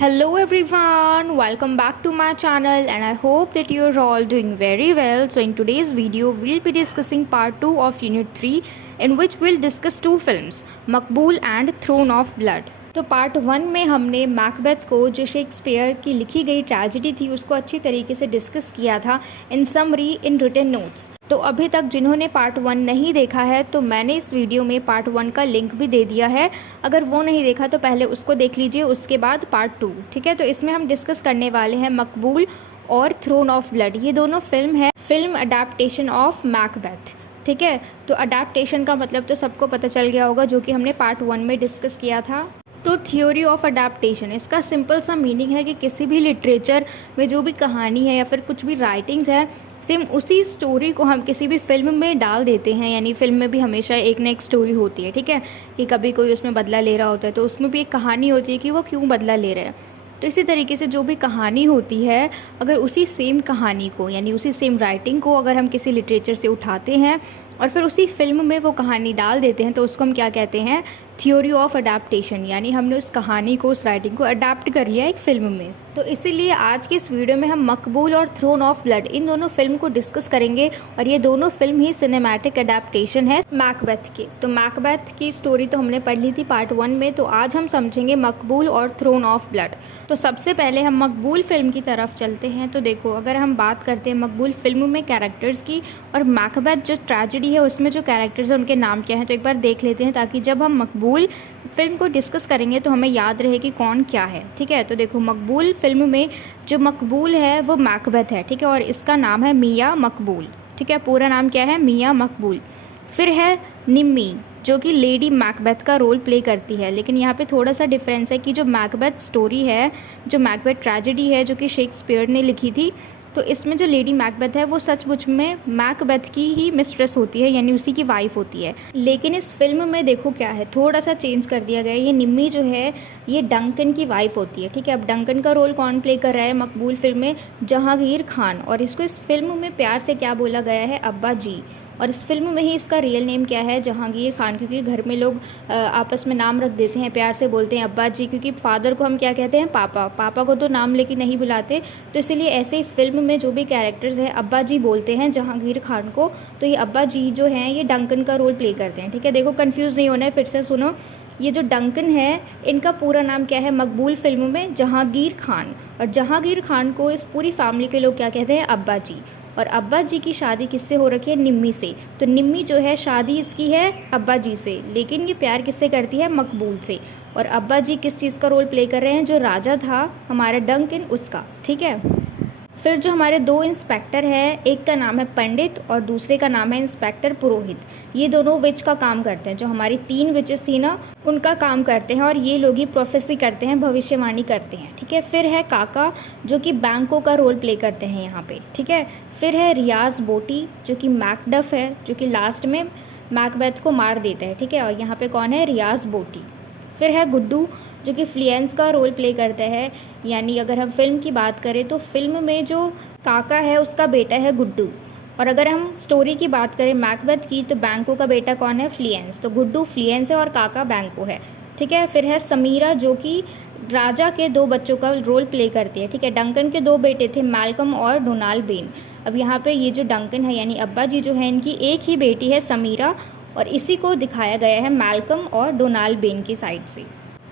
Hello everyone, welcome back to my channel and I hope that you're all doing very well. So in today's video, we'll be discussing part 2 of Unit 3 in which we'll discuss two films, Makbul and Throne of Blood. तो part 1 में हमने Macbeth को जो Shakespeare की लिखी गई tragedy थी उसको अच्छी तरीके से डिस्कस किया था in summary in written notes. तो अभी तक जिन्होंने पार्ट 1 नहीं देखा है तो मैंने इस वीडियो में पार्ट 1 का लिंक भी दे दिया है। अगर वो नहीं देखा तो पहले उसको देख लीजिए, उसके बाद पार्ट 2। ठीक है, तो इसमें हम डिस्कस करने वाले हैं मकबूल और थ्रोन ऑफ ब्लड। ये दोनों फिल्म है, फिल्म अडेप्टेशन ऑफ मैकबेथ। ठीक है, तो अडेप्टेशन का मतलब तो सबको पता चल गया होगा, जो कि हमने पार्ट 1 में डिस्कस किया था। तो थ्योरी ऑफ अडेप्टेशन, इसका सिंपल सा मीनिंग है कि किसी भी लिटरेचर में जो भी कहानी है या फिर कुछ भी राइटिंग्स है, सेम उसी स्टोरी को हम किसी भी फिल्म में डाल देते हैं। यानी फिल्म में भी हमेशा एक ना एक स्टोरी होती है, ठीक है, कि कभी कोई उसमें बदला ले रहा होता है तो उसमें भी एक कहानी होती है कि वो क्यों बदला ले रहा है। तो इसी तरीके से जो भी कहानी होती है, अगर उसी सेम कहानी को यानी उसी सेम राइटिंग को अगर हम किसी लिटरेचर से उठाते हैं और फिर उसी फिल्म में वो कहानी डाल देते हैं तो उसको हम क्या कहते हैं, थ्योरी ऑफ अडेप्टेशन। यानी हमने उस कहानी को, उस राइटिंग को अडेप्ट कर लिया एक फिल्म में। तो इसीलिए आज की इस वीडियो में हम मकबूल और थ्रोन ऑफ ब्लड इन दोनों फिल्म को डिस्कस करेंगे और ये दोनों फिल्म ही सिनेमैटिक अडेप्टेशन है मैकबेथ के। तो मैकबेथ की स्टोरी तो हमने पढ़ ली थी पार्ट 1 में, तो आज हम समझेंगे मकबूल और थ्रोन ऑफ ब्लड। तो सबसे पहले हम मकबूल फिल्म की तरफ चलते हैं। तो देखो, अगर हम बात करते हैं मकबूल फिल्म में कैरेक्टर्स की और मैकबेथ जो ट्रेजेडी है उसमें जो कैरेक्टर्स हैं उनके नाम क्या हैं, तो एक बार देख लेते हैं ताकि जब हम मकबूल फिल्म को डिस्कस करेंगे तो हमें याद रहे कि कौन क्या है। ठीक है, तो देखो, मकबूल फिल्म में जो मकबूल है वो मैकबेथ है, ठीक है, और इसका नाम है मियाँ मकबूल। ठीक है, पूरा नाम क्या है, मियाँ मकबूल। फिर है निम्मी, जो कि लेडी मैकबेथ का रोल प्ले करती है। लेकिन यहाँ पे थोड़ा सा डिफरेंस है कि जो मैकबेथ स्टोरी है, जो मैकबेथ ट्रेजेडी है जो कि शेक्सपियर ने लिखी थी, तो इसमें जो लेडी मैकबेथ है वो सचमुच में मैकबेथ की ही मिस्ट्रेस होती है, यानी उसी की वाइफ होती है। लेकिन इस फिल्म में देखो क्या है, थोड़ा सा चेंज कर दिया गया है। ये निम्मी जो है ये डंकन की वाइफ होती है। ठीक है, अब डंकन का रोल कौन प्ले कर रहा है मकबूल फिल्म में, जहांगीर खान, और इसको इस फिल्म में प्यार से क्या बोला गया है, अब्बा जी। और इस फिल्म में ही इसका रियल नेम क्या है, जहांगीर खान, क्योंकि घर में लोग आपस में नाम रख देते हैं, प्यार से बोलते हैं अब्बा जी, क्योंकि फादर को हम क्या कहते हैं, पापा। पापा को तो नाम लेके नहीं बुलाते, तो इसलिए ऐसे ही फिल्म में जो भी कैरेक्टर्स हैं अब्बा जी बोलते हैं जहांगीर खान को। तो ये अब्बा जी जो हैं ये डंकन का रोल प्ले करते हैं। ठीक है, देखो कन्फ्यूज़ नहीं होना है, फिर से सुनो। ये जो डंकन है इनका पूरा नाम क्या है मकबूल फिल्म में, जहांगीर खान। और जहांगीर खान को इस पूरी फैमिली के लोग क्या कहते हैं, अब्बा जी। और अब्बा जी की शादी किससे हो रखी है, निम्मी से। तो निम्मी जो है शादी इसकी है अब्बा जी से, लेकिन ये प्यार किससे करती है, मकबूल से। और अब्बा जी किस चीज़ का रोल प्ले कर रहे हैं, जो राजा था हमारा डंकन उसका। ठीक है, फिर जो हमारे दो इंस्पेक्टर हैं, एक का नाम है पंडित और दूसरे का नाम है इंस्पेक्टर पुरोहित। ये दोनों विच का काम करते हैं, जो हमारी 3 विचेस थी ना उनका काम करते हैं, और ये लोग ही प्रोफेसी करते हैं, भविष्यवाणी करते हैं। ठीक है, फिर है काका जो कि बैंकों का रोल प्ले करते हैं यहाँ पे। ठीक है, फिर है रियाज बोटी जो कि मैकडफ है, जो कि लास्ट में मैकबेथ को मार देता है। ठीक है, और यहाँ पे कौन है, रियाज बोटी। फिर है गुड्डू जो कि फ्लियंस का रोल प्ले करता है। यानी अगर हम फिल्म की बात करें तो फिल्म में जो काका है उसका बेटा है गुड्डू, और अगर हम स्टोरी की बात करें मैकबेथ की तो बैंको का बेटा कौन है, फ्लियंस। तो गुड्डू फ्लियंस है और काका बैंको है। ठीक है, फिर है समीरा जो कि राजा के 2 बच्चों का रोल प्ले करती है। ठीक है, डंकन के 2 बेटे थे, मैल्कम और डोनाल्ड बेन। अब यहाँ पे ये जो डंकन है यानी अब्बा जी जो है, इनकी एक ही बेटी है समीरा, और इसी को दिखाया गया है मैल्कम और डोनाल्ड बेन की साइड से।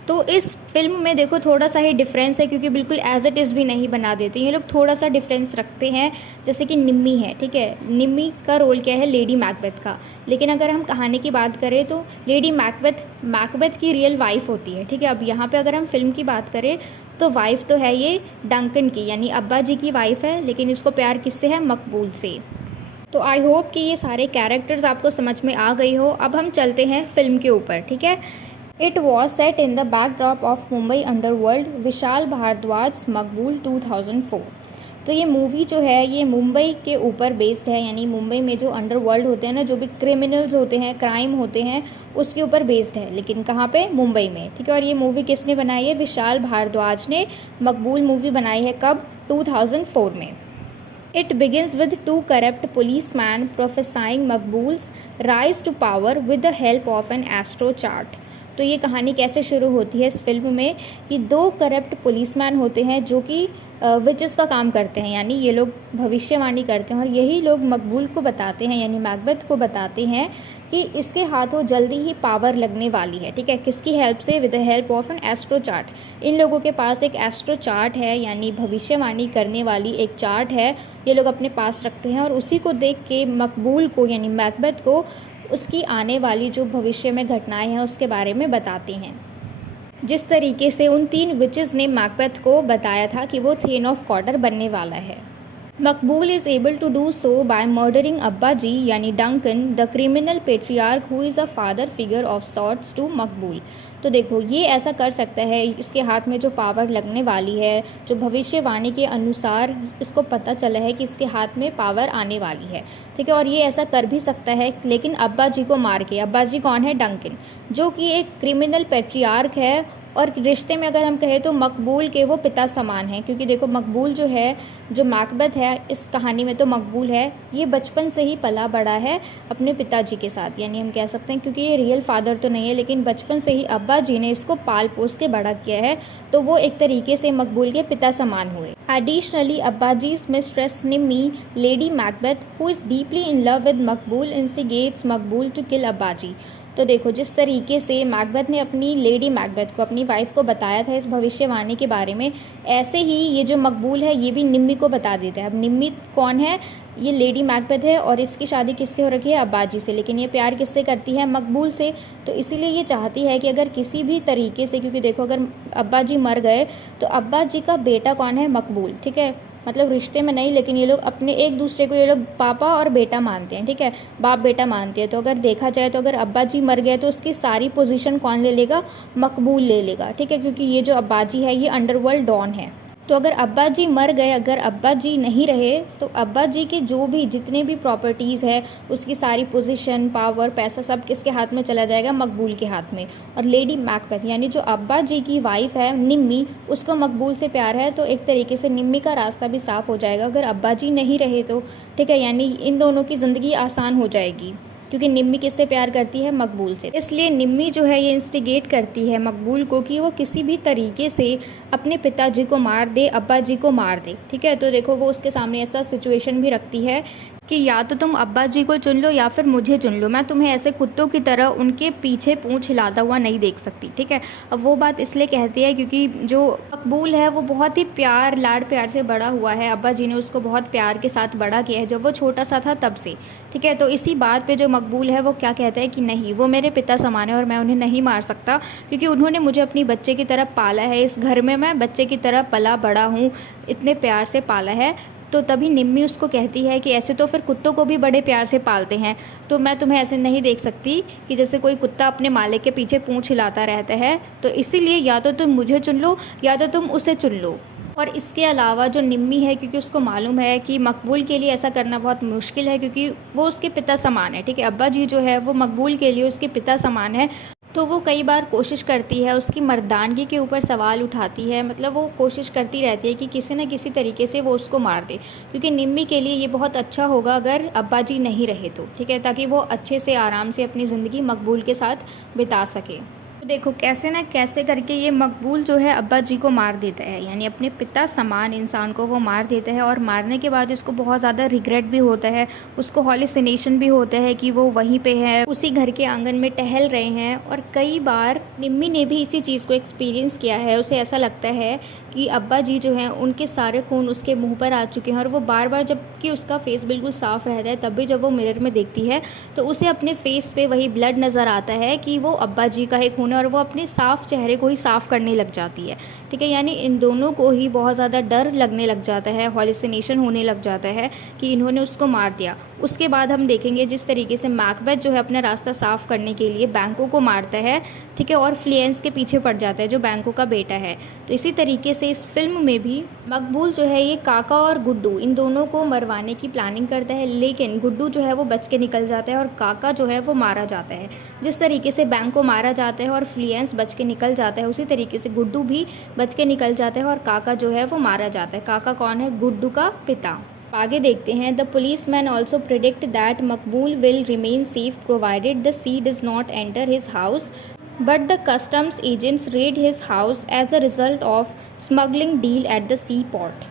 तो इस फिल्म में देखो थोड़ा सा ही डिफरेंस है, क्योंकि बिल्कुल एज इट इज़ भी नहीं बना देते ये लोग, थोड़ा सा डिफरेंस रखते हैं। जैसे कि निम्मी है, ठीक है, निम्मी का रोल क्या है, लेडी मैकबेथ का। लेकिन अगर हम कहानी की बात करें तो लेडी मैकबेथ की रियल वाइफ होती है। ठीक है, अब यहाँ पे अगर हम फिल्म की बात करें तो वाइफ तो है ये डंकन की, यानी अब्बा जी की वाइफ है, लेकिन इसको प्यार किससे है, मकबूल से। तो आई होप कि ये सारे कैरेक्टर्स आपको समझ में आ गई हो। अब हम चलते हैं फिल्म के ऊपर। ठीक है, it was set in the backdrop of Mumbai underworld, Vishal Bhardwaj Maqbool 2004। तो ये मूवी जो है ये मुंबई के ऊपर बेस्ड है, यानी मुंबई में जो अंडरवर्ल्ड होते हैं ना, जो भी क्रिमिनल्स होते हैं, क्राइम होते हैं, उसके ऊपर बेस्ड है। लेकिन कहाँ पे, मुंबई में। ठीक है, और ये मूवी किसने बनाई है, विशाल भारद्वाज ने मकबूल मूवी बनाई है। कब, 2004 में। It begins with 2 corrupt policemen prophesying Maqbul's rise to power with the help of an astro chart. तो ये कहानी कैसे शुरू होती है इस फिल्म में कि दो करप्ट पुलिसमैन होते हैं जो कि विचेस का काम करते हैं, यानी ये लोग भविष्यवाणी करते हैं और यही लोग मकबूल को बताते हैं, यानी मैकबेथ को बताते हैं कि इसके हाथों जल्दी ही पावर लगने वाली है। ठीक है, किसकी हेल्प से? With the help of an astro chart. इन लोगों के पास एक एस्ट्रो चार्ट है, यानी भविष्यवाणी करने वाली एक चार्ट है, ये लोग अपने पास रखते हैं और उसी को देख के मकबूल को यानी मैकबेथ को उसकी आने वाली जो भविष्य में घटनाएं हैं उसके बारे में बताते हैं। जिस तरीके से उन 3 विचेस ने मैकबेथ को बताया था कि वो थेन ऑफ कॉटर बनने वाला है। Maqbool is able to do so by murdering अब्बा जी यानी Duncan, the criminal patriarch who is a father figure of sorts to Maqbool. तो देखो ये ऐसा कर सकता है, इसके हाथ में जो पावर लगने वाली है, जो भविष्यवाणी के अनुसार इसको पता चला है कि इसके हाथ में पावर आने वाली है। ठीक है, और ये ऐसा कर भी सकता है लेकिन अब्बा जी को मार के। अब्बा जी कौन है? डंकन, जो कि एक क्रिमिनल पेट्रियार्क है और रिश्ते में अगर हम कहें तो मकबूल के वो पिता समान हैं, क्योंकि देखो मकबूल जो है, जो मैकबेथ है इस कहानी में तो मकबूल है, ये बचपन से ही पला बड़ा है अपने पिताजी के साथ, यानी हम कह सकते हैं क्योंकि ये रियल फादर तो नहीं है लेकिन बचपन से ही अब्बा जी ने इसको पाल पोस के बड़ा किया है, तो वो एक तरीके से मकबूल के पिता समान हुए। Additionally Abba ji's mistress Nimmi, lady Macbeth, who is deeply in love with Maqbool, instigates Maqbool to kill अब्बा जी। तो देखो जिस तरीके से मैकबेथ ने अपनी लेडी मैकबेथ को, अपनी वाइफ को बताया था इस भविष्यवाणी के बारे में, ऐसे ही ये जो मकबूल है ये भी निम्मी को बता देता है। अब निम्मी कौन है? ये लेडी मैकबेथ है और इसकी शादी किससे हो रखी है? अब्बा जी से, लेकिन ये प्यार किससे करती है? मकबूल से। तो इसीलिए ये चाहती है कि अगर किसी भी तरीके से, क्योंकि देखो अगर अब्बा जी मर गए तो अब्बा जी का बेटा कौन है? मकबूल। ठीक है, मतलब रिश्ते में नहीं लेकिन ये लोग अपने एक दूसरे को ये लोग पापा और बेटा मानते हैं। ठीक है, बाप बेटा मानते हैं। तो अगर देखा जाए तो अगर अब्बा जी मर गए तो उसकी सारी पोजीशन कौन ले लेगा? मकबूल ले लेगा। ठीक है, क्योंकि ये जो अब्बा जी है ये अंडरवर्ल्ड डॉन है। तो अगर अब्बा जी मर गए, अगर अब्बा जी नहीं रहे तो अब्बा जी के जो भी जितने भी प्रॉपर्टीज़ है उसकी सारी पोजीशन, पावर, पैसा सब किसके हाथ में चला जाएगा? मकबूल के हाथ में। और लेडी मैकबेथ यानी जो अब्बा जी की वाइफ है निम्मी, उसको मकबूल से प्यार है, तो एक तरीके से निम्मी का रास्ता भी साफ़ हो जाएगा अगर अब्बा जी नहीं रहे तो। ठीक है, यानी इन दोनों की ज़िंदगी आसान हो जाएगी, क्योंकि निम्मी किससे प्यार करती है? मकबूल से। इसलिए निम्मी जो है ये इंस्टिगेट करती है मकबूल को कि वो किसी भी तरीके से अपने पिताजी को मार दे, अब्बा जी को मार दे। ठीक है, तो देखो वो उसके सामने ऐसा सिचुएशन भी रखती है कि या तो तुम अब्बा जी को चुन लो या फिर मुझे चुन लो, मैं तुम्हें ऐसे कुत्तों की तरह उनके पीछे पूंछ हिलाता हुआ नहीं देख सकती। ठीक है, अब वो बात इसलिए कहती है क्योंकि जो मकबूल है वो बहुत ही प्यार लाड़ प्यार से बड़ा हुआ है, अब्बा जी ने उसको बहुत प्यार के साथ बड़ा किया है जब वो छोटा सा था तब से। ठीक है, तो इसी बात पे जो मकबूल है वो क्या कहता है कि नहीं, वो मेरे पिता समान है और मैं उन्हें नहीं मार सकता क्योंकि उन्होंने मुझे अपनी बच्चे की तरह पाला है, इस घर में मैं बच्चे की तरह पला बड़ा हूँ, इतने प्यार से पाला है। तो तभी निम्मी उसको कहती है कि ऐसे तो फिर कुत्तों को भी बड़े प्यार से पालते हैं, तो मैं तुम्हें ऐसे नहीं देख सकती कि जैसे कोई कुत्ता अपने मालिक के पीछे पूंछ हिलाता रहता है, तो इसीलिए या तो तुम मुझे चुन लो या तो तुम उसे चुन लो। और इसके अलावा जो निम्मी है, क्योंकि उसको मालूम है कि मकबूल के लिए ऐसा करना बहुत मुश्किल है क्योंकि वो उसके पिता समान है। ठीक है, अब्बा जी जो है वो मकबूल के लिए उसके पिता समान है, तो वो कई बार कोशिश करती है, उसकी मर्दानगी के ऊपर सवाल उठाती है, मतलब वो कोशिश करती रहती है कि किसी न किसी तरीके से वो उसको मार दे, क्योंकि निम्मी के लिए ये बहुत अच्छा होगा अगर अब्बा जी नहीं रहे तो। ठीक है, ताकि वो अच्छे से आराम से अपनी ज़िंदगी मकबूल के साथ बिता सके। तो देखो कैसे ना कैसे करके ये मकबूल जो है अब्बा जी को मार देता है, यानी अपने पिता समान इंसान को वो मार देता है। और मारने के बाद इसको बहुत ज़्यादा रिग्रेट भी होता है, उसको हॉलिसिनेशन भी होता है कि वो वहीं पे है, उसी घर के आंगन में टहल रहे हैं। और कई बार निम्मी ने भी इसी चीज़ को एक्सपीरियंस किया है, उसे ऐसा लगता है कि अब्बा जी जो हैं उनके सारे खून उसके मुंह पर आ चुके हैं और वो बार बार, जबकि उसका फेस बिल्कुल साफ़ रहता है, तब भी जब वो मिरर में देखती है तो उसे अपने फेस पे वही ब्लड नज़र आता है कि वो अब्बा जी का ही खून है और वो अपने साफ़ चेहरे को ही साफ़ करने लग जाती है। ठीक है, यानी इन दोनों को ही बहुत ज़्यादा डर लगने लग जाता है, हॉलिसिनेशन होने लग जाता है कि इन्होंने उसको मार दिया। उसके बाद हम देखेंगे जिस तरीके से मैकबेथ जो है अपना रास्ता साफ़ करने के लिए बैंकों को मारता है, ठीक है, और फ्लिएंस के पीछे पड़ जाता है जो बैंकों का बेटा है। तो इसी तरीके से इस फिल्म में भी मकबूल जो है ये काका और गुड्डू इन दोनों को मरवाने की प्लानिंग करता है, लेकिन गुड्डू जो है वो बच के निकल जाता है और काका जो है वो मारा जाता है। जिस तरीके से बैंक को मारा जाता है और फ्लिएंस बच के निकल जाता है, उसी तरीके से गुड्डू भी बच के निकल जाता है और काका जो है वो मारा जाता है। काका कौन है? गुड्डू का पिता। आगे देखते हैं। The policeman also predict that Maqbool will remain safe provided the sea does not enter his house but the customs agents raid his house as a result of smuggling deal at the seaport।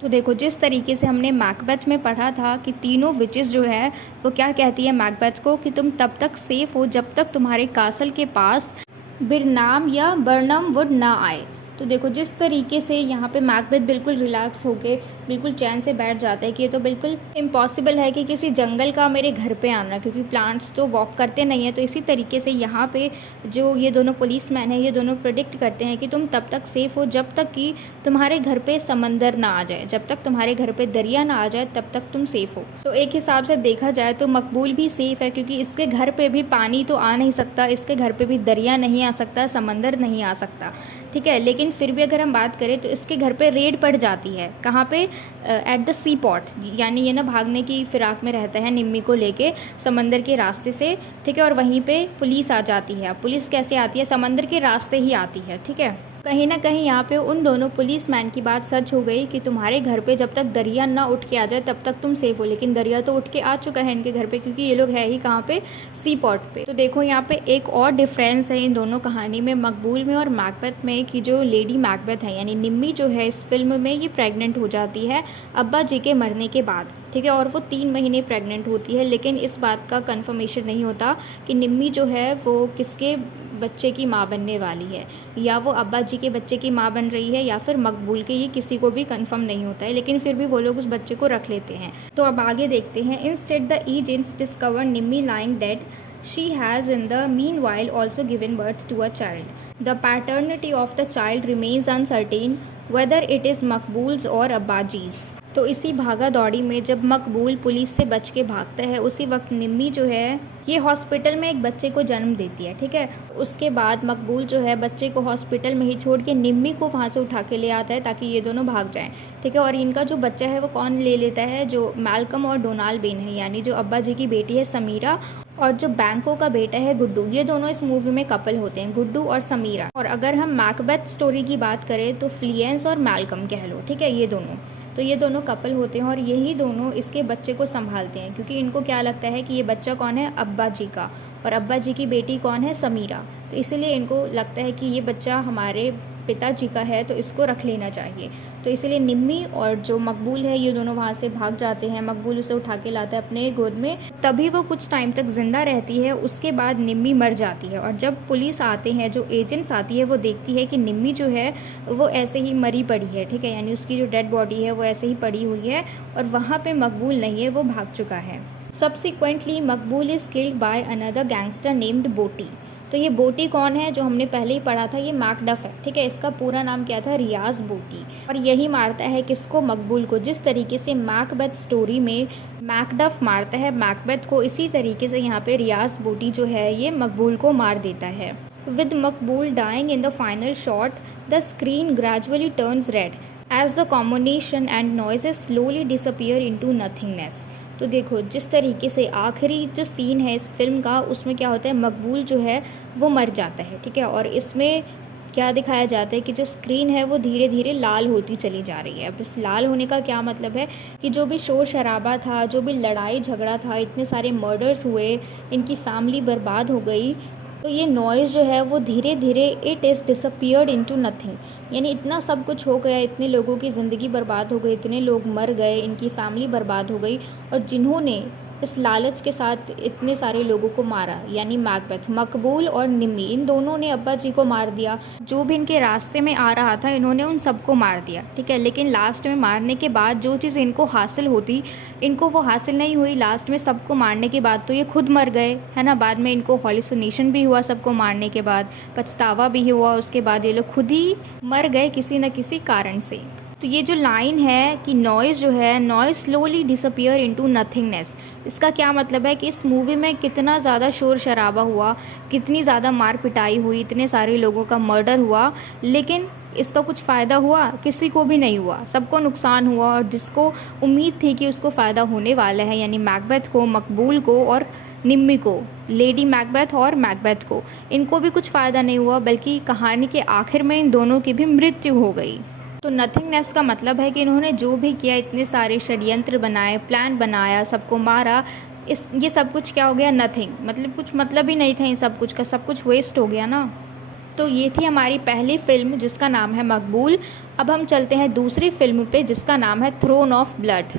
तो देखो, जिस तरीके से हमने Macbeth में पढ़ा था कि तीनों विचेस जो है वो क्या कहती है मैकबेथ को कि तुम तब तक सेफ़ हो जब तक तुम्हारे कासल के पास बिरनाम या बर्नम वुड ना आए। तो देखो, जिस तरीके से यहाँ पे मैकबेथ बिल्कुल रिलैक्स होके बिल्कुल चैन से बैठ जाता है कि ये तो बिल्कुल इम्पॉसिबल है कि किसी जंगल का मेरे घर पे आना, क्योंकि प्लांट्स तो वॉक करते नहीं हैं। तो इसी तरीके से यहाँ पे जो ये दोनों पुलिसमैन हैं ये दोनों प्रेडिक्ट करते हैं कि तुम तब तक सेफ़ हो जब तक कि तुम्हारे घर पे समंदर ना आ जाए, जब तक तुम्हारे घर पे दरिया ना आ जाए तब तक तुम सेफ़ हो। तो एक हिसाब से देखा जाए तो मकबूल भी सेफ़ है, क्योंकि इसके घर पे भी पानी तो आ नहीं सकता, इसके घर पे भी दरिया नहीं आ सकता, समंदर नहीं आ सकता, ठीक है। लेकिन फिर भी अगर हम बात करें तो इसके घर पे रेड पड़ जाती है। कहाँ पे? एट द सी पॉट, यानी ये ना भागने की फिराक में रहता है निम्मी को लेके समंदर के रास्ते से, ठीक है। और वहीं पे पुलिस आ जाती है। पुलिस कैसे आती है? समंदर के रास्ते ही आती है, ठीक है। कहीं ना कहीं यहाँ पे उन दोनों पुलिसमैन की बात सच हो गई कि तुम्हारे घर पे जब तक दरिया ना उठ के आ जाए तब तक तुम सेफ़ हो। लेकिन दरिया तो उठ के आ चुका है इनके घर पे, क्योंकि ये लोग है ही कहाँ पे? सी पॉट पे। तो देखो, यहाँ पे एक और डिफरेंस है इन दोनों कहानी में, मकबूल में और मैकबेथ में, कि जो लेडी मैकबेथ है यानी निम्मी जो है इस फिल्म में ये प्रेग्नेंट हो जाती है अब्बा जी के मरने के बाद, ठीक है। और वो 3 महीने प्रेग्नेंट होती है। लेकिन इस बात का कंफर्मेशन नहीं होता कि निम्मी जो है वो किसके बच्चे की माँ बनने वाली है, या वो अब्बा जी के बच्चे की माँ बन रही है या फिर मकबूल के, ये किसी को भी कंफर्म नहीं होता है। लेकिन फिर भी वो लोग उस बच्चे को रख लेते हैं। तो अब आगे देखते हैं। Instead the agents discover Nimmi lying dead. She has in the meanwhile also given birth to a child. The paternity of the child remains uncertain whether it is Makbul's or Abbaji's। तो इसी भागा दौड़ी में जब मकबूल police से बच के भागता है, उसी वक्त निम्मी जो है ये हॉस्पिटल में एक बच्चे को जन्म देती है, ठीक है। उसके बाद मकबूल जो है बच्चे को हॉस्पिटल में ही छोड़ के निम्मी को वहाँ से उठा के ले आता है ताकि ये दोनों भाग जाएं, ठीक है। और इनका जो बच्चा है वो कौन ले लेता है? जो मैल्कम और डोनाल्ड बेन है, यानी जो अब्बा जी की बेटी है समीरा और जो बैंको का बेटा है गुड्डू। ये दोनों इस मूवी में कपल होते हैं, गुड्डू और समीरा। और अगर हम मैकबेथ स्टोरी की बात करें तो फ्लियंस और मैल्कम कह लो, ठीक है। ये दोनों कपल होते हैं और यही दोनों इसके बच्चे को संभालते हैं, क्योंकि इनको क्या लगता है कि ये बच्चा कौन है? अब्बा जी का, और अब्बा जी की बेटी कौन है? समीरा। तो इसलिए इनको लगता है कि ये बच्चा हमारे पिताजी का है तो इसको रख लेना चाहिए। तो इसलिए निम्मी और जो मकबूल है ये दोनों वहाँ से भाग जाते हैं। मकबूल उसे उठा के लाता है अपने गोद में, तभी वो कुछ टाइम तक जिंदा रहती है। उसके बाद निम्मी मर जाती है और जब पुलिस आते हैं, जो एजेंट्स आती है, वो देखती है कि निम्मी जो है वो ऐसे ही मरी पड़ी है, ठीक है। यानी उसकी जो डेड बॉडी है वो ऐसे ही पड़ी हुई है और वहाँ पर मकबूल नहीं है, वो भाग चुका है। Subsequently Maqbool is killed by another gangster named बोटी। तो ये बोटी कौन है? जो हमने पहले ही पढ़ा था, ये मैकडफ है, ठीक है। इसका पूरा नाम क्या था? रियाज बोटी। और यही मारता है किसको? मकबूल को। जिस तरीके से मैकबेथ स्टोरी में मैकडफ मारता है मैकबेथ को, इसी तरीके से यहाँ पे रियाज बोटी जो है ये मकबूल को मार देता है। With Maqbool dying in the final shot, the screen gradually turns red as the combination and noises slowly disappear into nothingness. तो देखो, जिस तरीके से आखिरी जो सीन है इस फिल्म का, उसमें क्या होता है? मकबूल जो है वो मर जाता है, ठीक है। और इसमें क्या दिखाया जाता है कि जो स्क्रीन है वो धीरे धीरे लाल होती चली जा रही है। अब इस लाल होने का क्या मतलब है कि जो भी शोर शराबा था, जो भी लड़ाई झगड़ा था, इतने सारे मर्डर्स हुए, इनकी फैमिली बर्बाद हो गई, तो ये नॉइज़ जो है वो धीरे धीरे it is disappeared into nothing. यानी इतना सब कुछ हो गया, इतने लोगों की ज़िंदगी बर्बाद हो गई, इतने लोग मर गए, इनकी फैमिली बर्बाद हो गई, और जिन्होंने इस लालच के साथ इतने सारे लोगों को मारा, यानी मैकबेथ, मकबूल और निम्मी, इन दोनों ने अब्बा जी को मार दिया। जो भी इनके रास्ते में आ रहा था इन्होंने उन सबको मार दिया, ठीक है। लेकिन लास्ट में मारने के बाद जो चीज़ इनको हासिल होती, इनको वो हासिल नहीं हुई। लास्ट में सबको मारने के बाद तो ये खुद मर गए, है ना। बाद में इनको हॉल्यूसिनेशन भी हुआ सबको मारने के बाद, पछतावा भी हुआ। उसके बाद ये लोग खुद ही मर गए किसी न किसी कारण से। तो ये जो लाइन है कि नॉइज़ जो है, noise slowly disappear into nothingness, इसका क्या मतलब है कि इस मूवी में कितना ज़्यादा शोर शराबा हुआ, कितनी ज़्यादा मार पिटाई हुई, इतने सारे लोगों का मर्डर हुआ, लेकिन इसका कुछ फ़ायदा हुआ? किसी को भी नहीं हुआ, सबको नुकसान हुआ। और जिसको उम्मीद थी कि उसको फ़ायदा होने वाला है, यानी मैकबेथ को, मकबूल को और निम्मी को, लेडी मैकबेथ और मैकबेथ को, इनको भी कुछ फ़ायदा नहीं हुआ, बल्कि कहानी के आखिर में इन दोनों की भी मृत्यु हो गई। तो नथिंगनेस का मतलब है कि इन्होंने जो भी किया, इतने सारे षड्यंत्र बनाए, प्लान बनाया, सबको मारा, ये सब कुछ क्या हो गया, नथिंग, मतलब कुछ मतलब ही नहीं था इन सब कुछ का, सब कुछ वेस्ट हो गया ना। तो ये थी हमारी पहली फिल्म जिसका नाम है मकबूल। अब हम चलते हैं दूसरी फिल्म पे जिसका नाम है थ्रोन ऑफ ब्लड,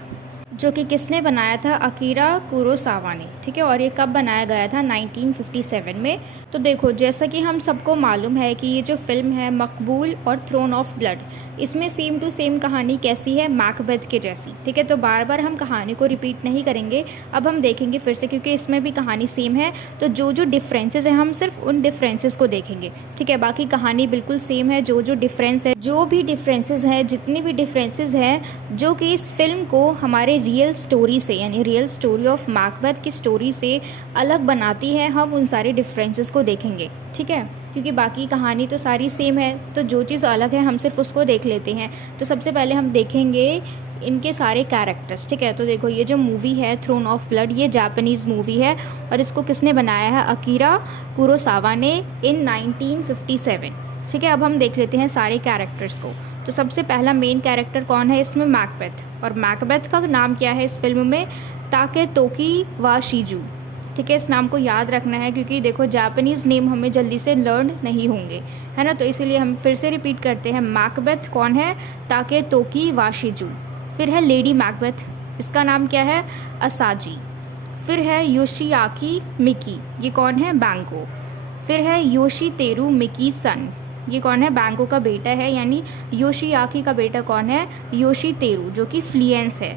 जो कि किसने बनाया था, अकीरा कुरोसावा ने, ठीक है। और ये कब बनाया गया था, 1957 में। तो देखो, जैसा कि हम सबको मालूम है कि ये जो फिल्म है मकबूल और थ्रोन ऑफ ब्लड, इसमें सेम टू सेम कहानी कैसी है, मैकबेथ के जैसी, ठीक है। तो बार बार हम कहानी को रिपीट नहीं करेंगे, अब हम देखेंगे फिर से, क्योंकि इसमें भी कहानी सेम है। तो जो जो डिफरेंसेस हैं हम सिर्फ उन डिफरेंसेस को देखेंगे, ठीक है। बाकी कहानी बिल्कुल सेम है। जो जो डिफरेंस है, जो भी डिफरेंसेस हैं, जितनी भी डिफरेंसेस हैं जो कि इस फिल्म को हमारे रियल स्टोरी से, यानी रियल स्टोरी ऑफ मैकबेथ की स्टोरी से अलग बनाती है, हम उन सारे डिफरेंसेस को देखेंगे, ठीक है। क्योंकि बाकी कहानी तो सारी सेम है, तो जो चीज़ अलग है हम सिर्फ उसको देख लेते हैं। तो सबसे पहले हम देखेंगे इनके सारे कैरेक्टर्स, ठीक है। तो देखो, ये जो मूवी है थ्रोन ऑफ ब्लड, ये जापानीज़ मूवी है और इसको किसने बनाया है, अकीरा कुरोसावा ने, इन 1957, ठीक है। अब हम देख लेते हैं सारे कैरेक्टर्स को। तो सबसे पहला मेन कैरेक्टर कौन है इसमें, मैकबेथ। और मैकबेथ का नाम क्या है इस फिल्म में, ताकेतोकी वाशिजू, ठीक है। इस नाम को याद रखना है, क्योंकि देखो जापानीज़ नेम हमें जल्दी से लर्न नहीं होंगे, है ना। तो इसीलिए हम फिर से रिपीट करते हैं, मैकबेथ कौन है, ताकेतोकी वाशिजू। फिर है लेडी मैकबेथ, इसका नाम क्या है, असाजी। फिर है योशियाकी मिकी, ये कौन है, बैंको। फिर है योशीतेरू मिकी सन, ये कौन है, बैंको का बेटा है, यानी योशियाकी का बेटा कौन है, योशीतेरू, जो कि फ्लिएंस है।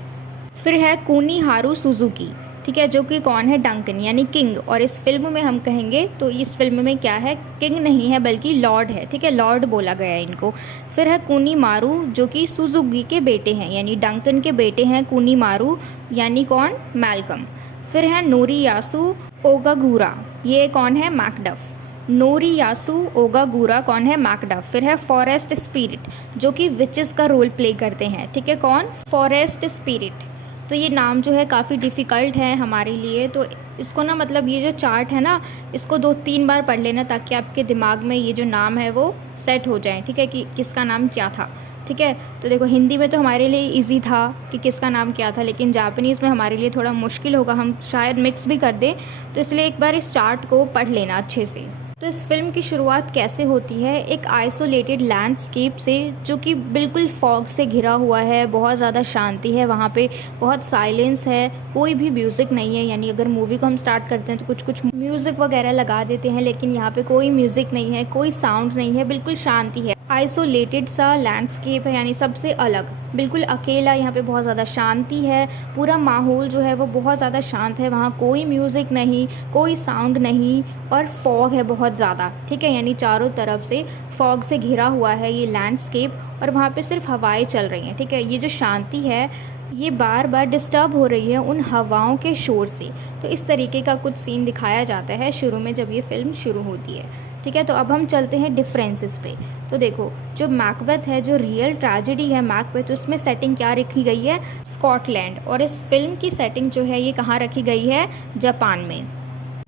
फिर है कुनिहारू सुजुकी, ठीक है, जो कि कौन है, डंकन, यानी किंग। और इस फिल्म में हम कहेंगे तो इस फिल्म में क्या है, किंग नहीं है बल्कि लॉर्ड है, ठीक है, लॉर्ड बोला गया है इनको। फिर है कुनीमारू, जो कि सुजुकी के बेटे हैं, यानी डंकन के बेटे हैं कुनीमारू, यानी कौन, मैल्कम। फिर है नोरियासु ओगागुरा, ये कौन है, मैकडफ। नोरियासु ओगागुरा कौन है, मैकडफ। फिर है फॉरेस्ट स्पिरिट, जो कि विचेस का रोल प्ले करते हैं, ठीक है, कौन, फॉरेस्ट स्पिरिट। तो ये नाम जो है काफ़ी डिफ़िकल्ट है हमारे लिए, तो इसको ना, मतलब ये जो चार्ट है ना, इसको 2-3 बार पढ़ लेना, ताकि आपके दिमाग में ये जो नाम है वो सेट हो जाए, ठीक है, कि किसका नाम क्या था, ठीक है। तो देखो, हिंदी में तो हमारे लिए इजी था कि किसका नाम क्या था, लेकिन जापानीज़ में हमारे लिए थोड़ा मुश्किल होगा, हम शायद मिक्स भी कर दें। तो इसलिए एक बार इस चार्ट को पढ़ लेना अच्छे से। तो इस फिल्म की शुरुआत कैसे होती है, एक आइसोलेटेड लैंडस्केप से, जो कि बिल्कुल फॉग से घिरा हुआ है, बहुत ज़्यादा शांति है वहाँ पे, बहुत साइलेंस है, कोई भी म्यूज़िक नहीं है। यानी अगर मूवी को हम स्टार्ट करते हैं तो कुछ कुछ म्यूज़िक वगैरह लगा देते हैं, लेकिन यहाँ पे कोई म्यूज़िक नहीं है, कोई साउंड नहीं है, बिल्कुल शांति है। आइसोलेटेड सा लैंडस्केप है, यानी सबसे अलग, बिल्कुल अकेला, यहाँ पे बहुत ज़्यादा शांति है, पूरा माहौल जो है वो बहुत ज़्यादा शांत है, वहाँ कोई म्यूज़िक नहीं, कोई साउंड नहीं, और फॉग है बहुत ज़्यादा, ठीक है। यानी चारों तरफ से फॉग से घिरा हुआ है ये लैंडस्केप, और वहाँ पे सिर्फ हवाएं चल रही हैं, ठीक है। ये जो शांति है ये बार बार डिस्टर्ब हो रही है उन हवाओं के शोर से। तो इस तरीके का कुछ सीन दिखाया जाता है शुरू में जब ये फिल्म शुरू होती है, ठीक है। तो अब हम चलते हैं डिफरेंसेस पे। तो देखो, जो मैकबेथ है, जो रियल ट्रेजेडी है मैकबेथ, उसमें सेटिंग क्या रखी गई है, स्कॉटलैंड। और इस फिल्म की सेटिंग जो है ये कहाँ रखी गई है, जापान में।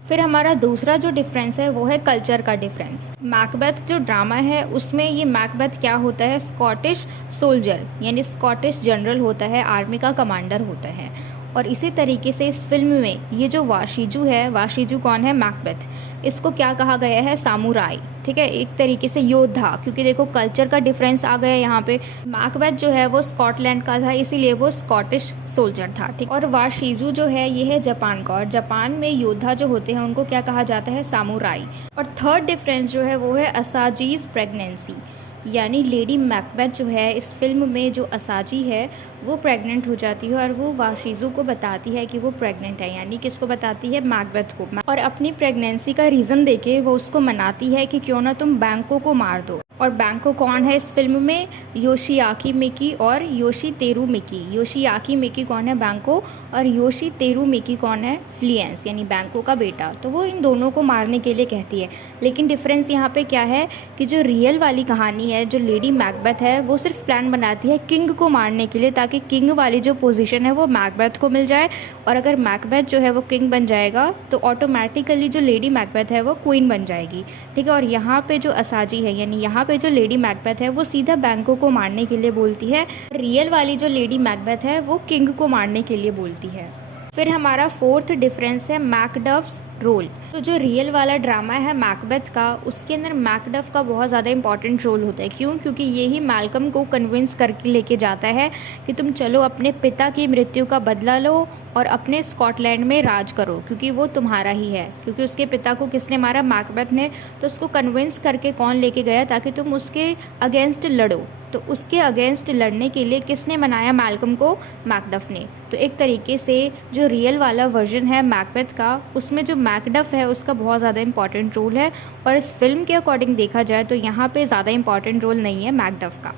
फिर हमारा दूसरा जो डिफरेंस है वो है कल्चर का डिफरेंस। मैकबेथ जो ड्रामा है उसमें ये मैकबेथ क्या होता है, स्कॉटिश सोल्जर, यानी स्कॉटिश जनरल होता है, आर्मी का कमांडर होता है। और इसी तरीके से इस फिल्म में ये जो वाशिजू है, वाशिजू कौन है, मैकबेथ, इसको क्या कहा गया है, सामुराई, ठीक है, एक तरीके से योद्धा। क्योंकि देखो कल्चर का डिफरेंस आ गया यहाँ पे, मैकबेथ जो है वो स्कॉटलैंड का था, इसीलिए वो स्कॉटिश सोल्जर था, ठीक। और वाशिजू जो है ये है जापान का, और जापान में योद्धा जो होते हैं उनको क्या कहा जाता है, सामुराई। और थर्ड डिफरेंस जो है वो है असाजीज प्रेगनेंसी, यानी लेडी मैकबेथ जो है इस फिल्म में, जो असाजी है वो प्रेग्नेंट हो जाती है, और वो वाशिजू को बताती है कि वो प्रेग्नेंट है, यानी किसको बताती है, मैकबेथ को। और अपनी प्रेगनेंसी का रीज़न देके वो उसको मनाती है कि क्यों ना तुम बैंको को मार दो। और बैंको कौन है इस फिल्म में, योशियाकी मिकी और योशीतेरू मिकी। योशियाकी मिकी कौन है, बैंको, और योशीतेरू मिकी कौन है, फ्लिएंस, यानी बैंको का बेटा। तो वो इन दोनों को मारने के लिए कहती है। लेकिन डिफरेंस यहाँ पे क्या है कि जो रियल वाली कहानी है, जो लेडी मैकबेथ है, वो सिर्फ प्लान बनाती है किंग को मारने के लिए, ताकि किंग वाली जो पोजीशन है वो मैकबेथ को मिल जाए। और अगर मैकबेथ जो है वो किंग बन जाएगा तो ऑटोमेटिकली जो लेडी मैकबेथ है वो क्वीन बन जाएगी, ठीक है। और यहाँ पे जो असाजी है, यानी यहाँ पे जो लेडी मैकबेथ है वो सीधा बैंको को मारने के लिए बोलती है, रियल वाली जो लेडी मैकबेथ है वो किंग को मारने के लिए बोलती है। फिर हमारा फोर्थ डिफरेंस है मैकडफ्स रोल। तो जो रियल वाला ड्रामा है मैकबेथ का, उसके अंदर मैकडफ का बहुत ज़्यादा इंपॉर्टेंट रोल होता है। क्यों? क्योंकि ये ही मैल्कम को कन्विंस करके लेके जाता है कि तुम चलो अपने पिता की मृत्यु का बदला लो और अपने स्कॉटलैंड में राज करो, क्योंकि वो तुम्हारा ही है। क्योंकि उसके पिता को किसने मारा? मैकबेथ ने। तो उसको कन्विंस करके कौन लेके गया? ताकि तुम उसके अगेंस्ट लड़ो। तो उसके अगेंस्ट लड़ने के लिए किसने मनाया मैल्कम को? मैकडफ ने। तो एक तरीके से जो रियल वाला वर्जन है मैकबेथ का, उसमें जो मैकडफ है उसका बहुत ज़्यादा इंपॉर्टेंट रोल है। और इस फिल्म के अकॉर्डिंग देखा जाए तो यहाँ पे ज़्यादा इंपॉर्टेंट रोल नहीं है मैकडफ का।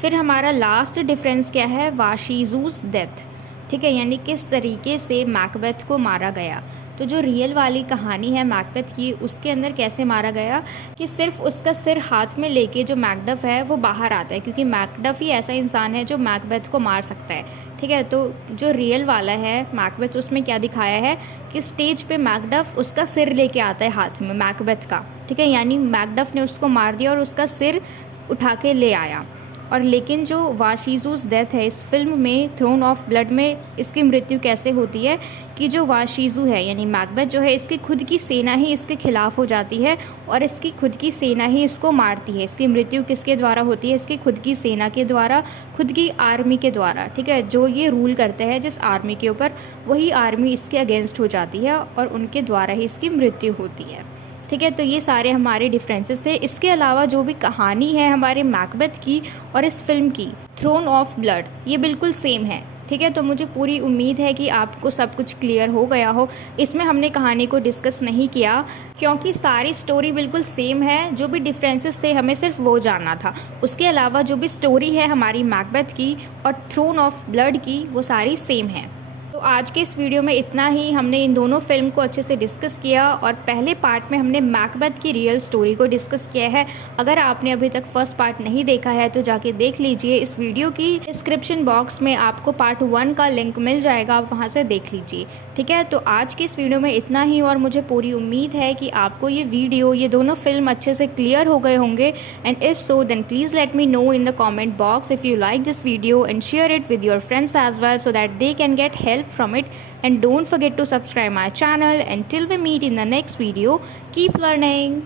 फिर हमारा लास्ट डिफरेंस क्या है? वाशीजूस डेथ। ठीक है, यानी किस तरीके से मैकबेथ को मारा गया। तो जो रियल वाली कहानी है मैकबेथ की, उसके अंदर कैसे मारा गया कि सिर्फ उसका सिर हाथ में लेके जो मैकडफ है वो बाहर आता है, क्योंकि मैकडफ ही ऐसा इंसान है जो मैकबेथ को मार सकता है। ठीक है, तो जो रियल वाला है मैकबेथ, उसमें क्या दिखाया है कि स्टेज पे मैकडफ उसका सिर लेके आता है हाथ में मैकबेथ का। ठीक है, यानी मैकडफ ने उसको मार दिया और उसका सिर उठा के ले आया। और लेकिन जो वाशीजूस डेथ है इस फिल्म में, थ्रोन ऑफ ब्लड में, इसकी मृत्यु कैसे होती है कि जो वाशीजू है यानी मैकबेथ जो है, इसकी खुद की सेना ही इसके खिलाफ हो जाती है और इसकी खुद की सेना ही इसको मारती है। इसकी मृत्यु किसके द्वारा होती है? इसकी खुद की सेना के द्वारा, खुद की आर्मी के द्वारा। ठीक है, जो ये रूल करते हैं जिस आर्मी के ऊपर, वही आर्मी इसके अगेंस्ट हो जाती है और उनके द्वारा ही इसकी मृत्यु होती है। ठीक है, तो ये सारे हमारे डिफरेंसेस थे। इसके अलावा जो भी कहानी है हमारे मैकबेथ की और इस फिल्म की थ्रोन ऑफ ब्लड, ये बिल्कुल सेम है। ठीक है, तो मुझे पूरी उम्मीद है कि आपको सब कुछ क्लियर हो गया हो। इसमें हमने कहानी को डिस्कस नहीं किया क्योंकि सारी स्टोरी बिल्कुल सेम है। जो भी डिफरेंसेस थे हमें सिर्फ वो जानना था। उसके अलावा जो भी स्टोरी है हमारी मैकबेथ की और थ्रोन ऑफ ब्लड की, वो सारी सेम है। तो आज के इस वीडियो में इतना ही। हमने इन दोनों फिल्म को अच्छे से डिस्कस किया और पहले पार्ट में हमने मैकबेथ की रियल स्टोरी को डिस्कस किया है। अगर आपने अभी तक फर्स्ट पार्ट नहीं देखा है तो जाके देख लीजिए। इस वीडियो की डिस्क्रिप्शन बॉक्स में आपको पार्ट 1 का लिंक मिल जाएगा, आप वहाँ से देख लीजिए। ठीक है, तो आज की इस वीडियो में इतना ही और मुझे पूरी उम्मीद है कि आपको ये वीडियो, ये दोनों फिल्म अच्छे से क्लियर हो गए होंगे। And if so then please let me know in the comment box if you like this video and share it with your friends as well so that they can get help from it. And don't forget to subscribe my channel. Until we meet in the next video, keep learning.